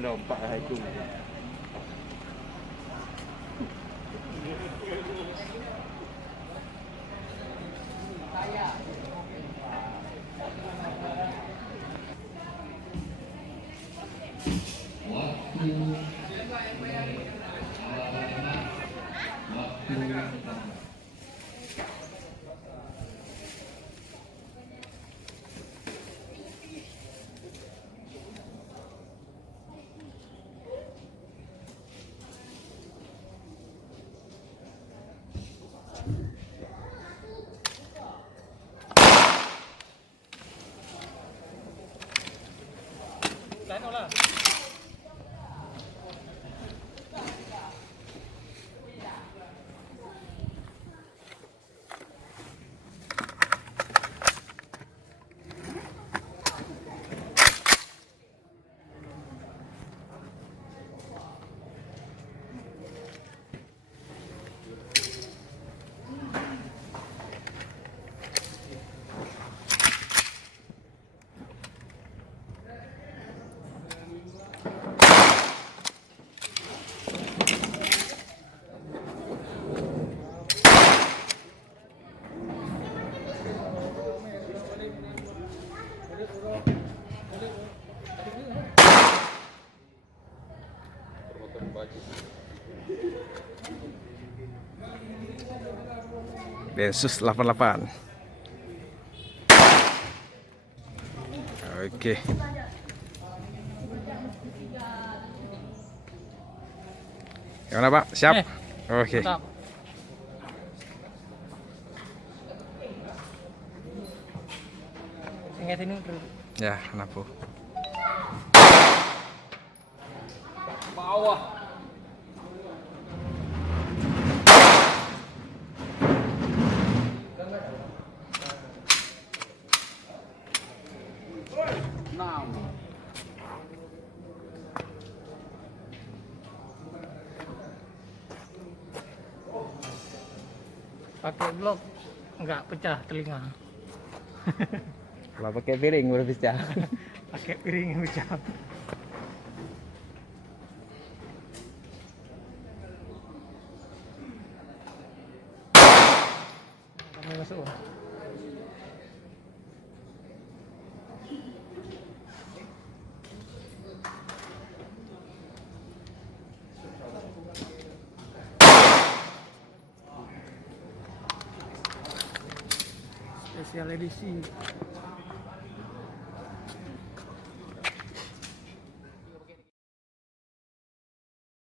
lompat lah itu. Lain lah. Densus 88. Okey. Gimana Pak? Siap? Okey. Mantap. Ingat ini dulu. Ya, kenapa? Bawah. Pakai blok enggak pecah telinga. Kalau pakai piring boleh pecah. Pakai piring yang pecah. Ramai masuk. Spesial edisi.